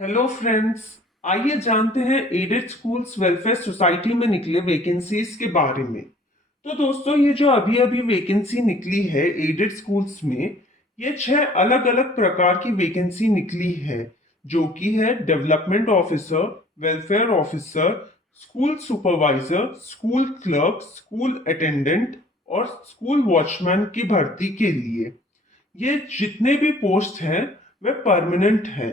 Hello friends. आइए जानते हैं एडेड स्कूल्स वेलफेयर सोसाइटी में निकले वैकेंसीज के बारे में। तो दोस्तों, ये जो अभी अभी वैकेंसी निकली है एडेड स्कूल्स में, ये 6 अलग अलग प्रकार की वैकेंसी निकली है, जो कि है development officer, welfare officer, school supervisor, school clerk, school attendant और स्कूल वॉचमैन की भर्ती के लिए। ये जितने भी पोस्ट हैं वे परमानेंट हैं।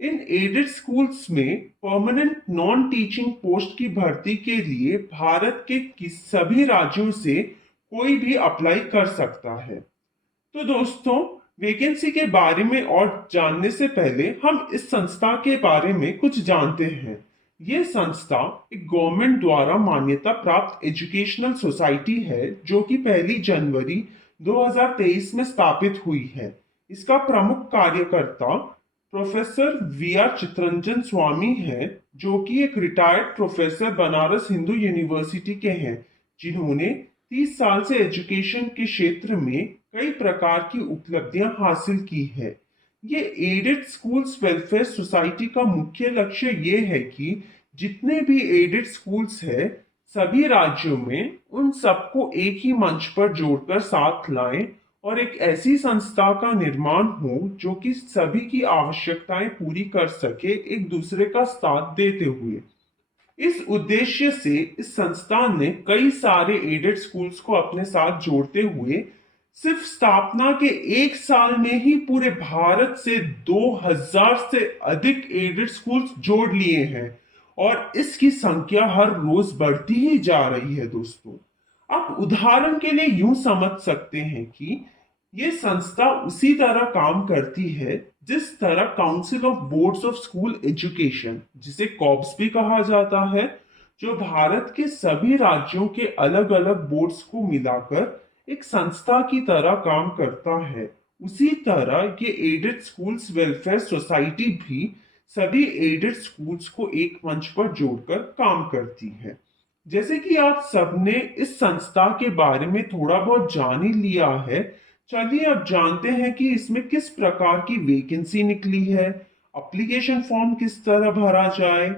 इन एडेड स्कूल्स में परमानेंट नॉन टीचिंग पोस्ट की भर्ती के लिए भारत के सभी राज्यों से कोई भी अप्लाई कर सकता है। तो दोस्तों, वैकेंसी के बारे में और जानने से पहले हम इस संस्था के बारे में कुछ जानते हैं। ये संस्था एक गवर्नमेंट द्वारा मान्यता प्राप्त एजुकेशनल सोसाइटी है, जो कि 1 जनवरी 2023 में स्थापित हुई है। इसका प्रमुख कार्यकर्ता प्रोफेसर वी आर चितरंजन स्वामी हैं, जो कि एक retired professor Banaras Hindu university के हैं, जिन्होंने 30 साल से एजुकेशन के क्षेत्र में कई प्रकार की उपलब्धियां हासिल की है। ये एडेड स्कूल्स वेलफेयर सोसाइटी का मुख्य लक्ष्य ये है कि जितने भी एडेड स्कूल्स है सभी राज्यों में उन सबको एक ही मंच पर जोड़कर साथ लाएं और एक ऐसी संस्था का निर्माण हो जो कि सभी की आवश्यकताएं पूरी कर सके, एक दूसरे का साथ देते हुए। इस उद्देश्य से इस संस्थान ने कई सारे एडेड स्कूल्स को अपने साथ जोड़ते हुए सिर्फ स्थापना के 1 साल में ही पूरे भारत से 2000 से अधिक एडेड स्कूल्स जोड़ लिए हैं और इसकी संख्या हर रोज बढ़ती ही जा रही है। दोस्तों, आप उदाहरण के लिए यूं समझ सकते हैं कि ये संस्था उसी तरह काम करती है जिस तरह council of boards of school education, जिसे कॉब्स भी कहा जाता है, जो भारत के सभी राज्यों के अलग अलग बोर्ड्स को मिलाकर एक संस्था की तरह काम करता है, उसी तरह ये एडेड स्कूल्स वेलफेयर सोसाइटी भी सभी एडेड स्कूल्स को एक मंच पर जोड़कर काम करती है। जैसे कि आप सबने इस संस्था के बारे में थोड़ा बहुत जान ही लिया है, चलिए अब जानते हैं कि इसमें किस प्रकार की वैकेंसी निकली है, एप्लीकेशन फॉर्म किस तरह भरा जाए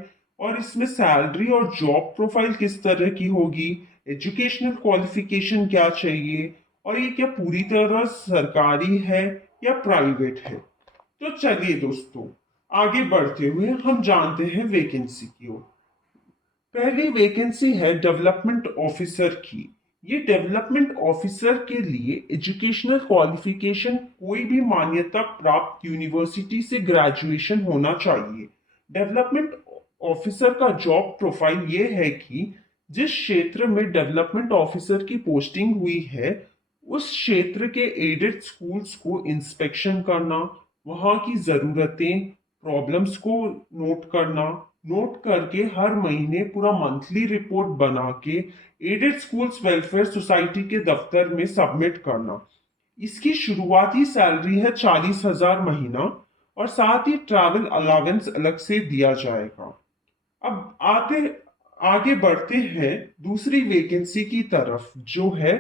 और इसमें सैलरी और जॉब प्रोफाइल किस तरह की होगी, एजुकेशनल क्वालिफिकेशन क्या चाहिए और ये क्या पूरी तरह सरकारी है या प्राइवेट है। तो चलिए दोस्तों, आगे बढ़ते हुए हम जानते हैं वैकेंसी की ओर। पहली वैकेंसी है डेवलपमेंट ऑफिसर की। ये डेवलपमेंट ऑफिसर के लिए एजुकेशनल क्वालिफिकेशन कोई भी मान्यता प्राप्त यूनिवर्सिटी से ग्रेजुएशन होना चाहिए। डेवलपमेंट ऑफिसर का जॉब प्रोफाइल ये है कि जिस क्षेत्र में डेवलपमेंट ऑफिसर की पोस्टिंग हुई है उस क्षेत्र के एडेड स्कूल्स को इंस्पेक्शन करना, वहाँ की ज़रूरतें, प्रॉब्लम्स को नोट करना, नोट करके हर महीने पूरा मंथली रिपोर्ट बना के एडेड स्कूल्स वेलफेयर सोसाइटी के दफ्तर में सबमिट करना। इसकी शुरुआती सैलरी है 40,000 महीना और साथ ही ट्रैवल अलावेंस अलग से दिया जाएगा। अब आगे बढ़ते हैं दूसरी वैकेंसी की तरफ, जो है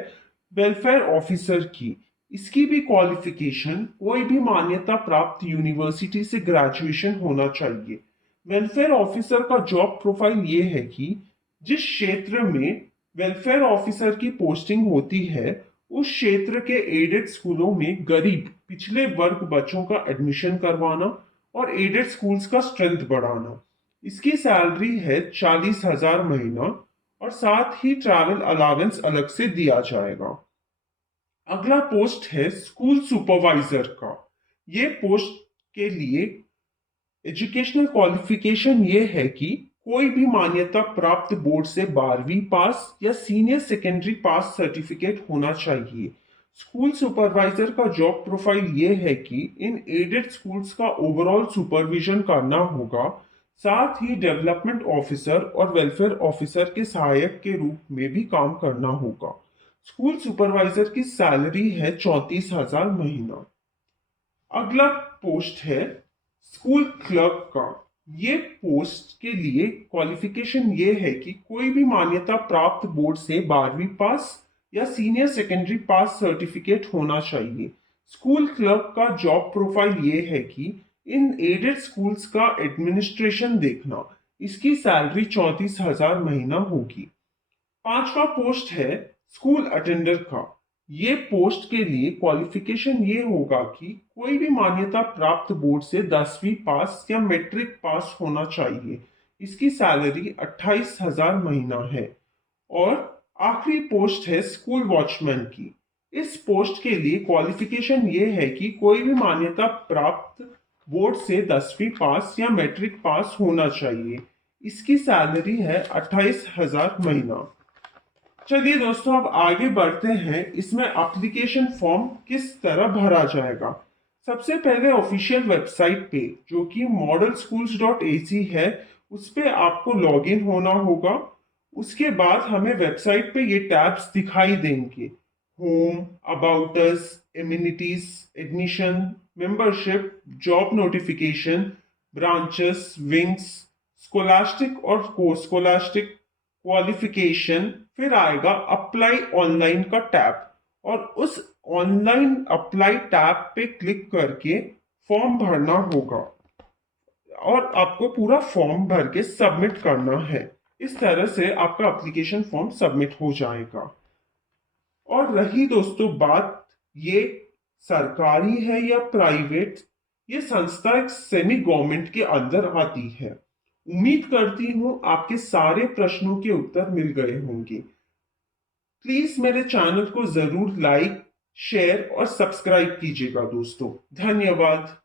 वेलफेयर ऑफिसर की। इसकी भी क्वालिफिकेशन कोई भी मान्यता प्राप्त यूनिवर्सिटी से ग्रेजुएशन होना चाहिए। वेलफेयर ऑफिसर का जॉब प्रोफाइल ये है कि जिस क्षेत्र में वेलफेयर ऑफिसर की पोस्टिंग होती है उस क्षेत्र के एडेड स्कूलों में गरीब पिछले वर्ग बच्चों का एडमिशन करवाना और एडेड स्कूल्स का स्ट्रेंथ बढ़ाना। इसकी सैलरी है 40,000 महीना और साथ ही ट्रैवल अलावेंस अलग से दिया जाएगा। अगला पोस्ट है स्कूल सुपरवाइजर का। ये पोस्ट के लिए एजुकेशनल क्वालिफिकेशन ये है कि कोई भी मान्यता प्राप्त बोर्ड से 12वीं पास या सीनियर सेकेंडरी पास सर्टिफिकेट होना चाहिए। स्कूल सुपरवाइजर का जॉब प्रोफाइल ये है कि इन एडेड स्कूल्स का ओवरऑल सुपरविजन करना होगा, साथ ही डेवलपमेंट ऑफिसर और वेलफेयर ऑफिसर के सहायक के रूप में भी काम करना होगा। स्कूल सुपरवाइजर की सैलरी है 34,000 महीना। अगला पोस्ट है स्कूल क्लर्क का। ये पोस्ट के लिए क्वालिफिकेशन ये है कि कोई भी मान्यता प्राप्त बोर्ड से 12वीं पास या सीनियर सेकेंडरी पास सर्टिफिकेट होना चाहिए। स्कूल क्लर्क का जॉब प्रोफाइल ये है कि इन एडेड स्कूल्स का एडमिनिस्ट्रेशन देखना। इसकी सैलरी 34,000 महीना होगी। पांचवा पोस्ट है स्कूल अटेंडर का। ये पोस्ट के लिए क्वालिफिकेशन ये होगा कि कोई भी मान्यता प्राप्त बोर्ड से 10वीं पास या मैट्रिक पास होना चाहिए। इसकी सैलरी 28,000 महीना है। और आखिरी पोस्ट है स्कूल वॉचमैन की। इस पोस्ट के लिए क्वालिफिकेशन ये है कि कोई भी मान्यता प्राप्त बोर्ड से 10वीं पास या मैट्रिक पास होना चाहिए। इसकी सैलरी है 28,000 महीना। चलिए दोस्तों, अब आगे बढ़ते हैं। इसमें एप्लीकेशन फॉर्म किस तरह भरा जाएगा। सबसे पहले ऑफिशियल वेबसाइट पे, जो कि modelschools.ac है, उस पे आपको लॉगिन होना होगा। उसके बाद हमें वेबसाइट पे ये टैब्स दिखाई देंगे: home, about us, amenities, admission, membership, job notification, branches, wings, scholastic और को स्कोलास्टिक, क्वालिफिकेशन। फिर आएगा अप्लाई ऑनलाइन का टैब, और उस ऑनलाइन अप्लाई टैब पे क्लिक करके फॉर्म भरना होगा और आपको पूरा फॉर्म भर के सबमिट करना है। इस तरह से आपका एप्लीकेशन फॉर्म सबमिट हो जाएगा। और रही दोस्तों बात, ये सरकारी है या प्राइवेट, ये संस्था एक सेमी गवर्नमेंट के अंदर आती है। उम्मीद करती हूं आपके सारे प्रश्नों के उत्तर मिल गए होंगे। प्लीज मेरे चैनल को जरूर लाइक, शेयर और सब्सक्राइब कीजिएगा दोस्तों। धन्यवाद।